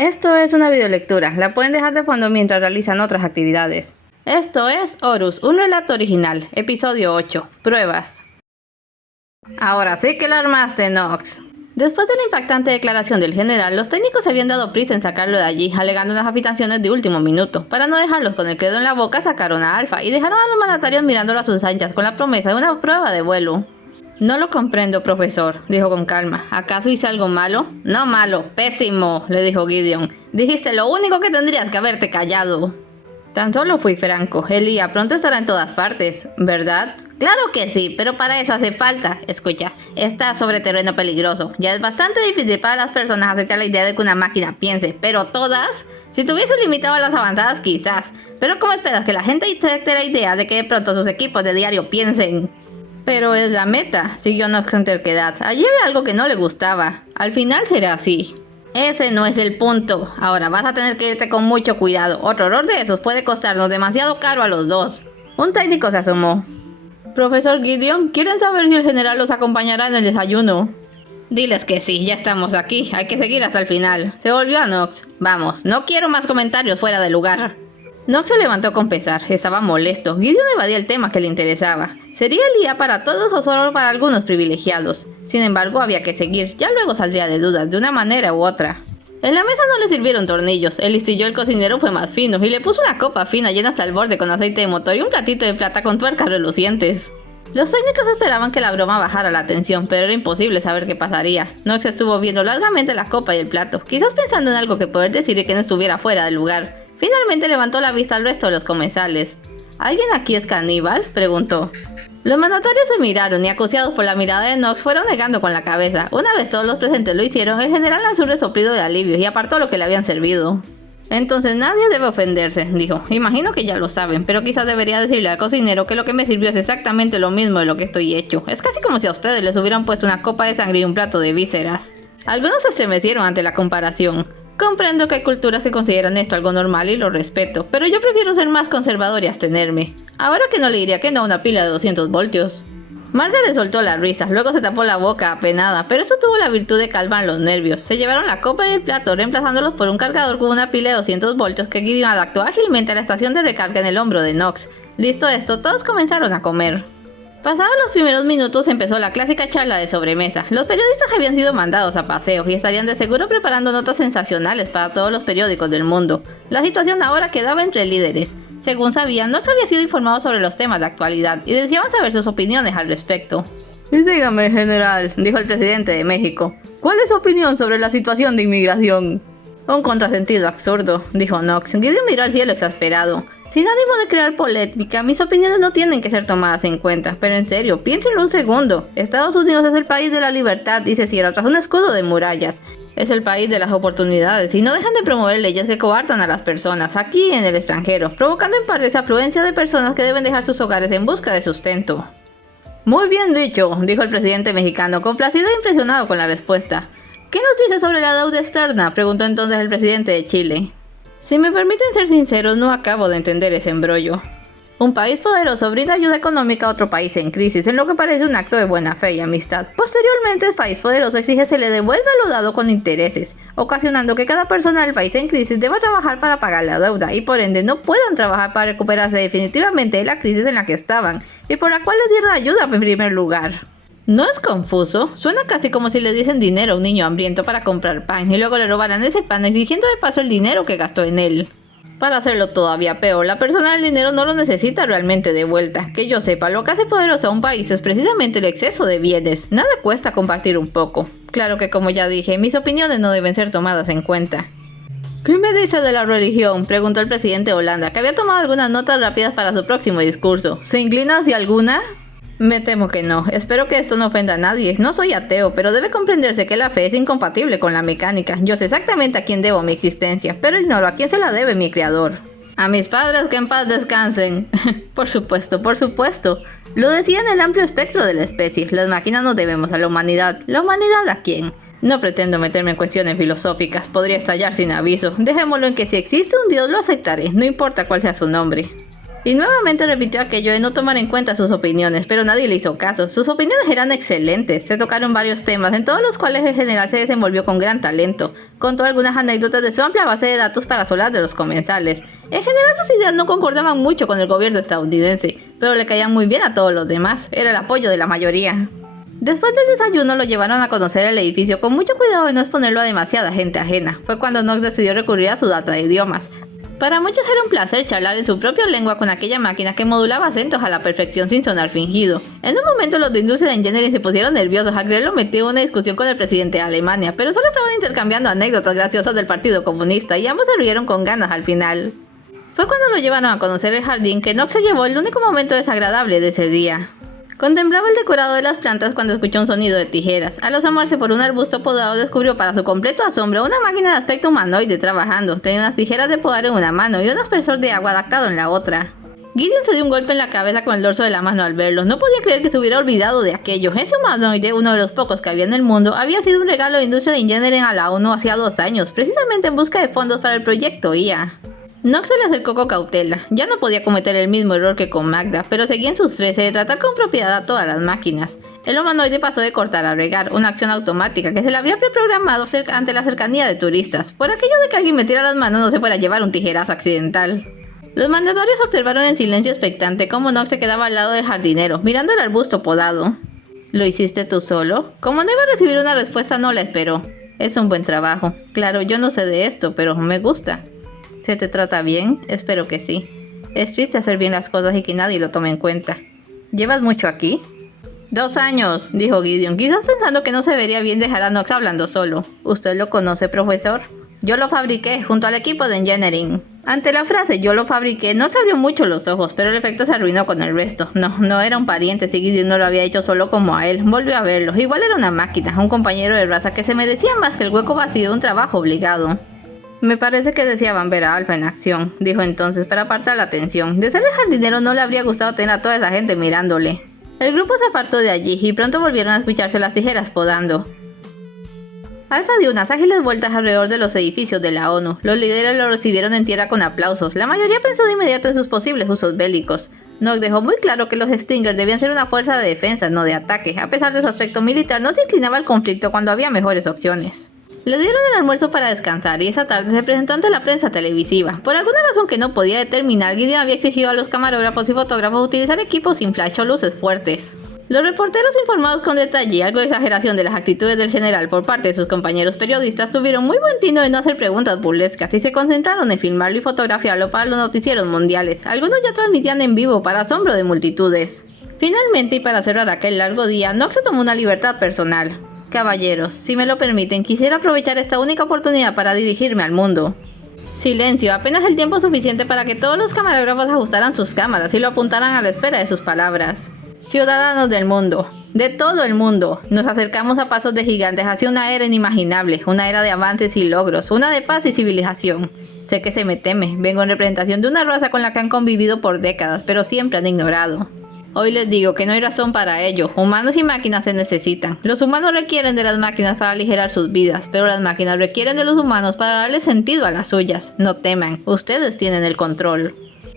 Esto es una videolectura, la pueden dejar de fondo mientras realizan otras actividades. Esto es Horus, un relato original, episodio 8, pruebas. Ahora sí que la armaste, Nox. Después de la impactante declaración del general, los técnicos se habían dado prisa en sacarlo de allí, alegando unas afitaciones de último minuto. Para no dejarlos con el credo en la boca, sacaron a Alpha y dejaron a los mandatarios mirándolo a sus anchas con la promesa de una prueba de vuelo. No lo comprendo, profesor, dijo con calma. ¿Acaso hice algo malo? No malo, pésimo, le dijo Gideon. Dijiste lo único que tendrías que haberte callado. Tan solo fui franco. Elia pronto estará en todas partes, ¿verdad? Claro que sí, pero para eso hace falta. Escucha, está sobre terreno peligroso. Ya es bastante difícil para las personas aceptar la idea de que una máquina piense, pero todas... Si te hubiese limitado a las avanzadas, quizás. Pero ¿cómo esperas que la gente acepte la idea de que de pronto sus equipos de diario piensen? Pero es la meta, siguió Nox con terquedad. Allí había algo que no le gustaba. Al final será así. Ese no es el punto. Ahora vas a tener que irte con mucho cuidado. Otro error de esos puede costarnos demasiado caro a los dos. Un técnico se asomó. Profesor Gideon, ¿quieren saber si el general los acompañará en el desayuno? Diles que sí, ya estamos aquí. Hay que seguir hasta el final. Se volvió a Nox. Vamos, no quiero más comentarios fuera de lugar. Nox se levantó con pesar. Estaba molesto. Gideon evadía el tema que le interesaba. ¿Sería el día para todos o solo para algunos privilegiados? Sin embargo, había que seguir. Ya luego saldría de dudas, de una manera u otra. En la mesa no le sirvieron tornillos. El listillo del cocinero fue más fino y le puso una copa fina llena hasta el borde con aceite de motor y un platito de plata con tuercas relucientes. Los técnicos esperaban que la broma bajara la tensión, pero era imposible saber qué pasaría. Nox estuvo viendo largamente la copa y el plato, quizás pensando en algo que poder decir y que no estuviera fuera del lugar. Finalmente levantó la vista al resto de los comensales. ¿Alguien aquí es caníbal?, preguntó. Los mandatarios se miraron y, acuciados por la mirada de Nox, fueron negando con la cabeza. Una vez todos los presentes lo hicieron, el general lanzó un resoplido de alivio y apartó lo que le habían servido. Entonces nadie debe ofenderse, dijo. Imagino que ya lo saben, pero quizás debería decirle al cocinero que lo que me sirvió es exactamente lo mismo de lo que estoy hecho. Es casi como si a ustedes les hubieran puesto una copa de sangre y un plato de vísceras. Algunos se estremecieron ante la comparación. Comprendo que hay culturas que consideran esto algo normal y lo respeto, pero yo prefiero ser más conservador y abstenerme. Ahora que no le diría que no a una pila de 200 voltios. Margaret soltó la risa, luego se tapó la boca apenada, pero eso tuvo la virtud de calmar los nervios. Se llevaron la copa y el plato, reemplazándolos por un cargador con una pila de 200 voltios que Gideon adaptó ágilmente a la estación de recarga en el hombro de Nox. Listo esto, todos comenzaron a comer. Pasados los primeros minutos empezó la clásica charla de sobremesa. Los periodistas habían sido mandados a paseo y estarían de seguro preparando notas sensacionales para todos los periódicos del mundo. La situación ahora quedaba entre líderes. Según sabían, Nox había sido informado sobre los temas de actualidad y deseaban saber sus opiniones al respecto. Y dígame, general, dijo el presidente de México, ¿cuál es su opinión sobre la situación de inmigración? Un contrasentido absurdo, dijo Nox. Gideon miró al cielo exasperado. Sin ánimo de crear polémica, mis opiniones no tienen que ser tomadas en cuenta, pero en serio, piénsenlo un segundo. Estados Unidos es el país de la libertad y se cierra tras un escudo de murallas. Es el país de las oportunidades y no dejan de promover leyes que coartan a las personas, aquí y en el extranjero, provocando en parte esa afluencia de personas que deben dejar sus hogares en busca de sustento. Muy bien dicho, dijo el presidente mexicano, complacido e impresionado con la respuesta. ¿Qué nos dice sobre la deuda externa?, preguntó entonces el presidente de Chile. Si me permiten ser sinceros, no acabo de entender ese embrollo. Un país poderoso brinda ayuda económica a otro país en crisis, en lo que parece un acto de buena fe y amistad. Posteriormente, el país poderoso exige se le devuelva lo dado con intereses, ocasionando que cada persona del país en crisis deba trabajar para pagar la deuda y por ende no puedan trabajar para recuperarse definitivamente de la crisis en la que estaban y por la cual les dieron ayuda en primer lugar. ¿No es confuso? Suena casi como si le diesen dinero a un niño hambriento para comprar pan y luego le robaran ese pan exigiendo de paso el dinero que gastó en él. Para hacerlo todavía peor, la persona del dinero no lo necesita realmente de vuelta. Que yo sepa, lo que hace poderoso a un país es precisamente el exceso de bienes. Nada cuesta compartir un poco. Claro que, como ya dije, mis opiniones no deben ser tomadas en cuenta. ¿Qué me dice de la religión?, preguntó el presidente de Holanda, que había tomado algunas notas rápidas para su próximo discurso. ¿Se inclina hacia alguna? Me temo que no. Espero que esto no ofenda a nadie. No soy ateo, pero debe comprenderse que la fe es incompatible con la mecánica. Yo sé exactamente a quién debo mi existencia, pero ignoro a quién se la debe mi creador. A mis padres, que en paz descansen. Por supuesto, por supuesto. Lo decía en el amplio espectro de la especie. Las máquinas nos debemos a la humanidad. ¿La humanidad a quién? No pretendo meterme en cuestiones filosóficas. Podría estallar sin aviso. Dejémoslo en que si existe un Dios lo aceptaré, no importa cuál sea su nombre. Y nuevamente repitió aquello de no tomar en cuenta sus opiniones, pero nadie le hizo caso. Sus opiniones eran excelentes, se tocaron varios temas, en todos los cuales el general se desenvolvió con gran talento. Contó algunas anécdotas de su amplia base de datos para solas de los comensales. En general sus ideas no concordaban mucho con el gobierno estadounidense, pero le caían muy bien a todos los demás, era el apoyo de la mayoría. Después del desayuno lo llevaron a conocer el edificio con mucho cuidado de no exponerlo a demasiada gente ajena. Fue cuando Knox decidió recurrir a su data de idiomas. Para muchos era un placer charlar en su propia lengua con aquella máquina que modulaba acentos a la perfección sin sonar fingido. En un momento los de Industrial Engineering se pusieron nerviosos al creerlo metido en una discusión con el presidente de Alemania, pero solo estaban intercambiando anécdotas graciosas del Partido Comunista y ambos se rieron con ganas al final. Fue cuando lo llevaron a conocer el jardín que Knox se llevó el único momento desagradable de ese día. Contemplaba el decorado de las plantas cuando escuchó un sonido de tijeras. Al asomarse por un arbusto podado descubrió para su completo asombro una máquina de aspecto humanoide trabajando. Tenía unas tijeras de podar en una mano y un aspersor de agua adaptado en la otra. Gideon se dio un golpe en la cabeza con el dorso de la mano al verlo. No podía creer que se hubiera olvidado de aquello. Ese humanoide, uno de los pocos que había en el mundo, había sido un regalo de Industrial Engineering a la ONU hacía 2 años, precisamente en busca de fondos para el proyecto IA. Knox se le acercó con cautela. Ya no podía cometer el mismo error que con Magda, pero seguía en sus 13 de tratar con propiedad a todas las máquinas. El humanoide pasó de cortar a regar, una acción automática que se le habría preprogramado ante la cercanía de turistas, por aquello de que alguien metiera las manos no se fuera a llevar un tijerazo accidental. Los mandatorios observaron en silencio expectante cómo Knox se quedaba al lado del jardinero, mirando el arbusto podado. ¿Lo hiciste tú solo? Como no iba a recibir una respuesta, no la esperó. Es un buen trabajo. Claro, yo no sé de esto, pero me gusta. ¿Se te trata bien? Espero que sí. Es triste hacer bien las cosas y que nadie lo tome en cuenta. ¿Llevas mucho aquí? 2 años, dijo Gideon, quizás pensando que no se vería bien dejar a Knox hablando solo. ¿Usted lo conoce, profesor? Yo lo fabriqué, junto al equipo de Engineering. Ante la frase, yo lo fabriqué, Knox abrió mucho los ojos, pero el efecto se arruinó con el resto. No era un pariente, si Gideon no lo había hecho solo como a él. Volvió a verlo, igual era una máquina, un compañero de raza que se merecía más que el hueco vacío de un trabajo obligado. Me parece que deseaban ver a Alpha en acción, dijo entonces para apartar la atención. De ser el jardinero no le habría gustado tener a toda esa gente mirándole. El grupo se apartó de allí y pronto volvieron a escucharse las tijeras podando. Alpha dio unas ágiles vueltas alrededor de los edificios de la ONU. Los líderes lo recibieron en tierra con aplausos. La mayoría pensó de inmediato en sus posibles usos bélicos. Knox dejó muy claro que los Stingers debían ser una fuerza de defensa, no de ataque. A pesar de su aspecto militar, no se inclinaba al conflicto cuando había mejores opciones. Le dieron el almuerzo para descansar y esa tarde se presentó ante la prensa televisiva. Por alguna razón que no podía determinar, Gideon había exigido a los camarógrafos y fotógrafos utilizar equipos sin flash o luces fuertes. Los reporteros, informados con detalle y algo de exageración de las actitudes del general por parte de sus compañeros periodistas, tuvieron muy buen tino de no hacer preguntas burlescas y se concentraron en filmarlo y fotografiarlo para los noticieros mundiales. Algunos ya transmitían en vivo para asombro de multitudes. Finalmente, y para cerrar aquel largo día, Knox se tomó una libertad personal. Caballeros, si me lo permiten, quisiera aprovechar esta única oportunidad para dirigirme al mundo. Silencio, apenas el tiempo suficiente para que todos los camarógrafos ajustaran sus cámaras y lo apuntaran a la espera de sus palabras. Ciudadanos del mundo, de todo el mundo, nos acercamos a pasos de gigantes hacia una era inimaginable, una era de avances y logros, una de paz y civilización. Sé que se me teme, vengo en representación de una raza con la que han convivido por décadas, pero siempre han ignorado. Hoy les digo que no hay razón para ello, humanos y máquinas se necesitan. Los humanos requieren de las máquinas para aligerar sus vidas, pero las máquinas requieren de los humanos para darle sentido a las suyas. No teman, ustedes tienen el control.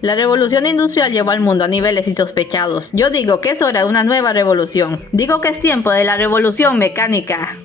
La revolución industrial llevó al mundo a niveles insospechados. Yo digo que es hora de una nueva revolución. Digo que es tiempo de la revolución mecánica.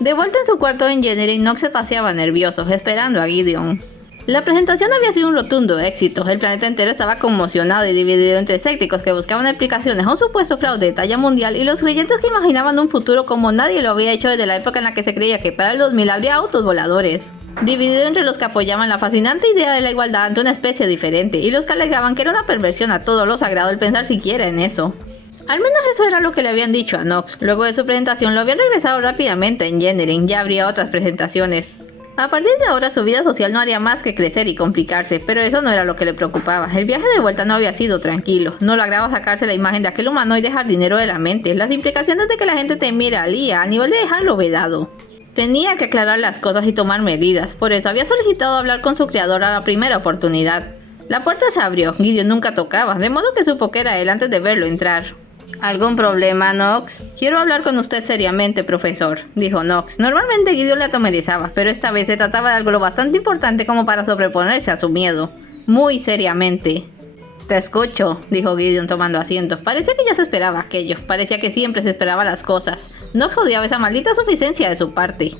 De vuelta en su cuarto de Engineering, Knox se paseaba nervioso, esperando a Gideon. La presentación había sido un rotundo éxito. El planeta entero estaba conmocionado y dividido entre escépticos que buscaban explicaciones a un supuesto fraude de talla mundial y los creyentes que imaginaban un futuro como nadie lo había hecho desde la época en la que se creía que para el 2000 habría autos voladores. Dividido entre los que apoyaban la fascinante idea de la igualdad ante una especie diferente y los que alegaban que era una perversión a todo lo sagrado el pensar siquiera en eso. Al menos eso era lo que le habían dicho a Knox. Luego de su presentación lo habían regresado rápidamente a Engineering. Ya habría otras presentaciones. A partir de ahora su vida social no haría más que crecer y complicarse, pero eso no era lo que le preocupaba. El viaje de vuelta no había sido tranquilo. No lograba sacarse la imagen de aquel humanoide jardinero de la mente. Las implicaciones de que la gente temiera al IA al nivel de dejarlo vedado. Tenía que aclarar las cosas y tomar medidas, por eso había solicitado hablar con su creador a la primera oportunidad. La puerta se abrió, Gideon nunca tocaba, de modo que supo que era él antes de verlo entrar. ¿Algún problema, Knox? Quiero hablar con usted seriamente, profesor, dijo Knox. Normalmente Gideon le atemorizaba, pero esta vez se trataba de algo lo bastante importante como para sobreponerse a su miedo. Muy seriamente. Te escucho, dijo Gideon tomando asiento. Parecía que ya se esperaba aquello. Parecía que siempre se esperaba las cosas. Nox odiaba esa maldita suficiencia de su parte.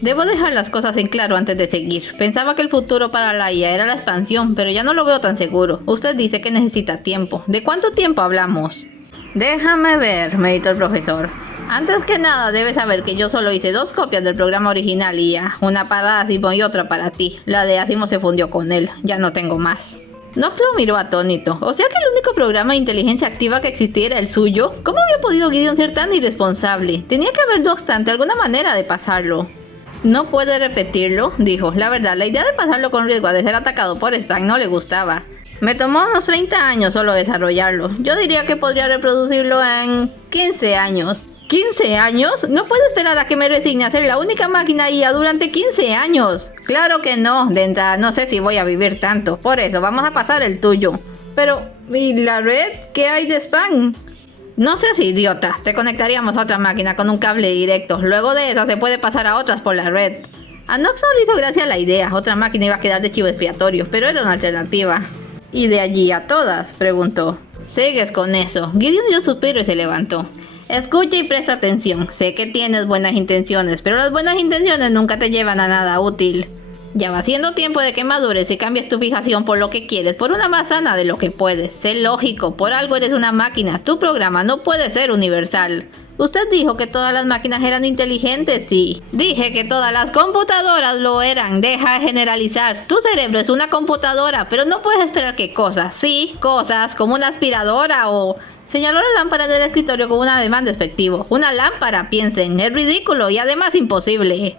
Debo dejar las cosas en claro antes de seguir. Pensaba que el futuro para la IA era la expansión, pero ya no lo veo tan seguro. Usted dice que necesita tiempo. ¿De cuánto tiempo hablamos? Déjame ver, meditó el profesor. Antes que nada, debes saber que yo solo hice 2 copias del programa original IA. Una para Asimov y otra para ti. La de Asimov se fundió con él. Ya no tengo más. Nox lo miró atónito. O sea que el único programa de inteligencia activa que existía era el suyo. ¿Cómo había podido Gideon ser tan irresponsable? Tenía que haber, no obstante, alguna manera de pasarlo. No puede repetirlo, dijo. La verdad, la idea de pasarlo con riesgo de ser atacado por Spike no le gustaba. Me tomó unos 30 años solo desarrollarlo. Yo diría que podría reproducirlo en 15 años. ¿15 años? No puedo esperar a que me resigne a ser la única máquina IA durante 15 años. Claro que no, de entrada no sé si voy a vivir tanto. Por eso vamos a pasar el tuyo. Pero, ¿y la red? ¿Qué hay de spam? No seas idiota, te conectaríamos a otra máquina con un cable directo. Luego de esa se puede pasar a otras por la red. A Nox no le hizo gracia la idea, otra máquina iba a quedar de chivo expiatorio, pero era una alternativa. ¿Y de allí a todas?, preguntó. Sigues con eso. Gideon dio un suspiro y se levantó. Escucha y presta atención. Sé que tienes buenas intenciones, pero las buenas intenciones nunca te llevan a nada útil. Ya va siendo tiempo de que madures y cambies tu fijación por lo que quieres, por una más sana de lo que puedes. Sé lógico, por algo eres una máquina. Tu programa no puede ser universal. Usted dijo que todas las máquinas eran inteligentes, sí. Dije que todas las computadoras lo eran. Deja de generalizar. Tu cerebro es una computadora, pero no puedes esperar que cosas, sí, cosas como una aspiradora o... Señaló la lámpara del escritorio con un ademán despectivo. Una lámpara, piensen, es ridículo y además imposible.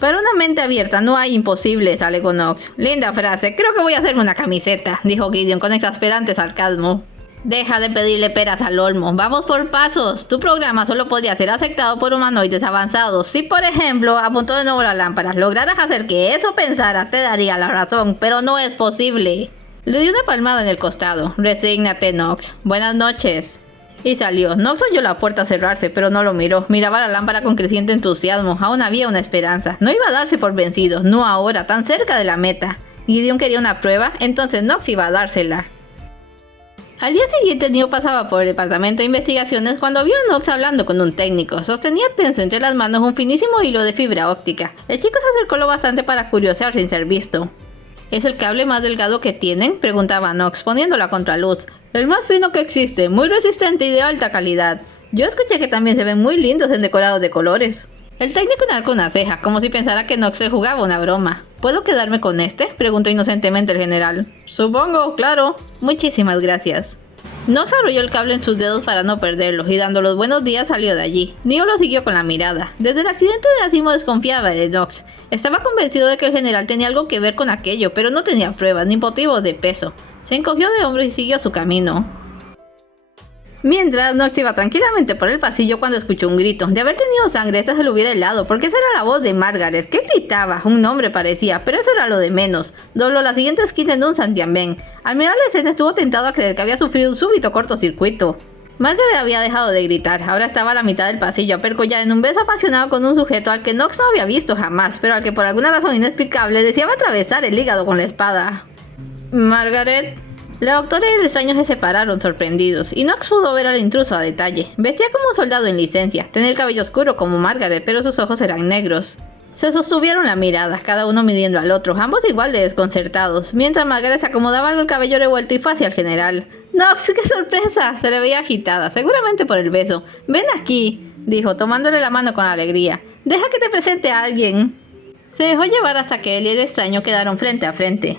Para una mente abierta no hay imposibles, alegó Nox. Linda frase, creo que voy a hacerme una camiseta, dijo Gideon con exasperante sarcasmo. Deja de pedirle peras al olmo, vamos por pasos. Tu programa solo podría ser aceptado por humanoides avanzados. Si por ejemplo, apuntó de nuevo la lámpara, lograras hacer que eso pensara, te daría la razón, pero no es posible. Le dio una palmada en el costado. Resígnate, Nox. Buenas noches. Y salió. Nox oyó la puerta cerrarse, pero no lo miró. Miraba la lámpara con creciente entusiasmo. Aún había una esperanza. No iba a darse por vencido. No ahora, tan cerca de la meta. Gideon quería una prueba, entonces Nox iba a dársela. Al día siguiente, Neo pasaba por el departamento de investigaciones cuando vio a Nox hablando con un técnico. Sostenía tenso entre las manos un finísimo hilo de fibra óptica. El chico se acercó lo bastante para curiosear sin ser visto. ¿Es el cable más delgado que tienen?, preguntaba Nox, poniéndolo a contraluz. El más fino que existe, muy resistente y de alta calidad. Yo escuché que también se ven muy lindos en decorados de colores. El técnico enarcó una ceja, como si pensara que Nox se jugaba una broma. ¿Puedo quedarme con este?, preguntó inocentemente el general. Supongo, claro. Muchísimas gracias. Nox arrolló el cable en sus dedos para no perderlo, y dando los buenos días salió de allí. Neo lo siguió con la mirada. Desde el accidente de Asimov desconfiaba de Nox. Estaba convencido de que el general tenía algo que ver con aquello, pero no tenía pruebas ni motivos de peso. Se encogió de hombros y siguió su camino. Mientras, Nox iba tranquilamente por el pasillo cuando escuchó un grito. De haber tenido sangre, esta se lo hubiera helado, porque esa era la voz de Margaret. ¿Qué gritaba? Un nombre parecía, pero eso era lo de menos. Dobló la siguiente esquina en un santiamén. Al mirar la escena estuvo tentado a creer que había sufrido un súbito cortocircuito. Margaret había dejado de gritar, ahora estaba a la mitad del pasillo, apercollada en un beso apasionado con un sujeto al que Nox no había visto jamás, pero al que por alguna razón inexplicable deseaba atravesar el hígado con la espada. Margaret... La doctora y el extraño se separaron sorprendidos, y Nox pudo ver al intruso a detalle. Vestía como un soldado en licencia, tenía el cabello oscuro como Margaret, pero sus ojos eran negros. Se sostuvieron la mirada, cada uno midiendo al otro, ambos igual de desconcertados, mientras Margaret se acomodaba el cabello revuelto y fue hacia el general. ¡Nox, qué sorpresa! Se le veía agitada, seguramente por el beso. «Ven aquí», dijo, tomándole la mano con alegría. «Deja que te presente a alguien». Se dejó llevar hasta que él y el extraño quedaron frente a frente.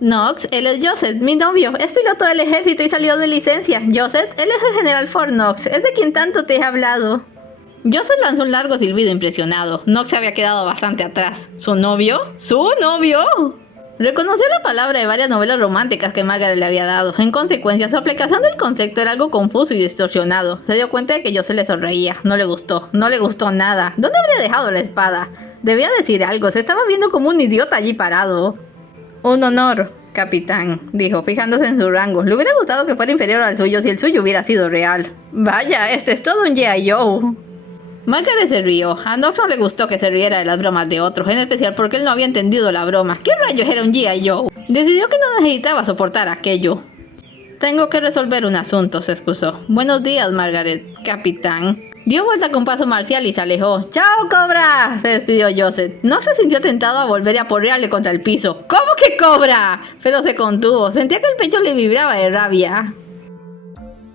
«Nox, él es Joseph, mi novio, es piloto del ejército y salió de licencia. Joseph, él es el general Fort Knox, es de quien tanto te he hablado». Joseph lanzó un largo silbido impresionado. Nox se había quedado bastante atrás. ¿Su novio? ¿Su novio? Reconoció la palabra de varias novelas románticas que Margaret le había dado. En consecuencia, su aplicación del concepto era algo confuso y distorsionado. Se dio cuenta de que Joseph le sonreía. No le gustó nada. ¿Dónde habría dejado la espada? Debía decir algo, se estaba viendo como un idiota allí parado. «Un honor, capitán», dijo, fijándose en su rango. Le hubiera gustado que fuera inferior al suyo si el suyo hubiera sido real. «Vaya, este es todo un G.I. Joe». Margaret se rió. A Nox no le gustó que se riera de las bromas de otros, en especial porque él no había entendido la broma. ¿Qué rayos era un G.I. Joe? Decidió que no necesitaba soportar aquello. Tengo que resolver un asunto, se excusó. Buenos días, Margaret, capitán. Dio vuelta con paso marcial y se alejó. ¡Chao, Cobra!, se despidió Joseph. No se sintió tentado a volver a aporrearle contra el piso. ¿Cómo que Cobra?, pero se contuvo. Sentía que el pecho le vibraba de rabia.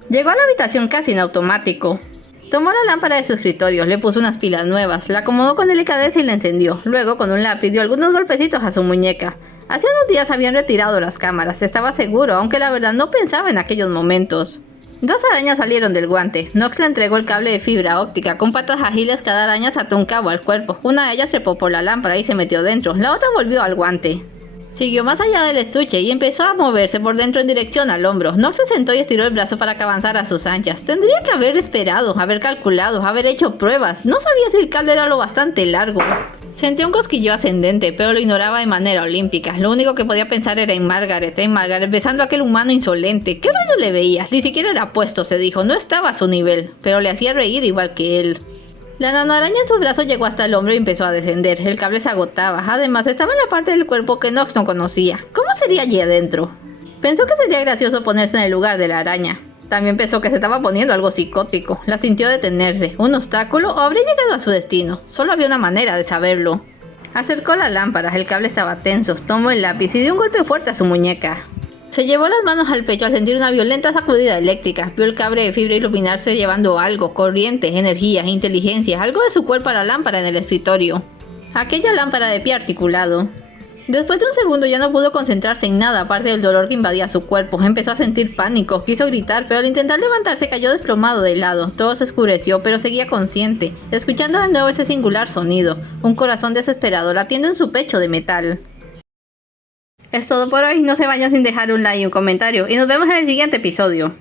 Llegó a la habitación casi en automático. Tomó la lámpara de su escritorio, le puso unas pilas nuevas, la acomodó con delicadeza y la encendió. Luego, con un lápiz, dio algunos golpecitos a su muñeca. Hacía unos días habían retirado las cámaras, estaba seguro, aunque la verdad no pensaba en aquellos momentos. 2 arañas salieron del guante. Knox le entregó el cable de fibra óptica. Con patas ágiles, cada araña se ató un cabo al cuerpo. Una de ellas trepó por la lámpara y se metió dentro. La otra volvió al guante. Siguió más allá del estuche y empezó a moverse por dentro en dirección al hombro. Knox se sentó y estiró el brazo para que avanzara a sus anchas. Tendría que haber esperado, haber calculado, haber hecho pruebas. No sabía si el cable era lo bastante largo. Sentía un cosquilleo ascendente, pero lo ignoraba de manera olímpica. Lo único que podía pensar era en Margaret, besando a aquel humano insolente. ¿Qué rollo le veía? Ni siquiera era puesto, se dijo. No estaba a su nivel, pero le hacía reír igual que él. La nanoaraña en su brazo llegó hasta el hombro y empezó a descender. El cable se agotaba. Además, estaba en la parte del cuerpo que Knox no conocía. ¿Cómo sería allí adentro? Pensó que sería gracioso ponerse en el lugar de la araña. También pensó que se estaba poniendo algo psicótico. La sintió detenerse. ¿Un obstáculo o habría llegado a su destino? Solo había una manera de saberlo. Acercó la lámpara. El cable estaba tenso. Tomó el lápiz y dio un golpe fuerte a su muñeca. Se llevó las manos al pecho al sentir una violenta sacudida eléctrica. Vio el cable de fibra iluminarse llevando algo, corriente, energía, inteligencia, algo de su cuerpo a la lámpara en el escritorio. Aquella lámpara de pie articulado. Después de un segundo ya no pudo concentrarse en nada aparte del dolor que invadía su cuerpo. Empezó a sentir pánico, quiso gritar, pero al intentar levantarse cayó desplomado de lado. Todo se oscureció, pero seguía consciente, escuchando de nuevo ese singular sonido, un corazón desesperado latiendo en su pecho de metal. Es todo por hoy, no se vayan sin dejar un like y un comentario, y nos vemos en el siguiente episodio.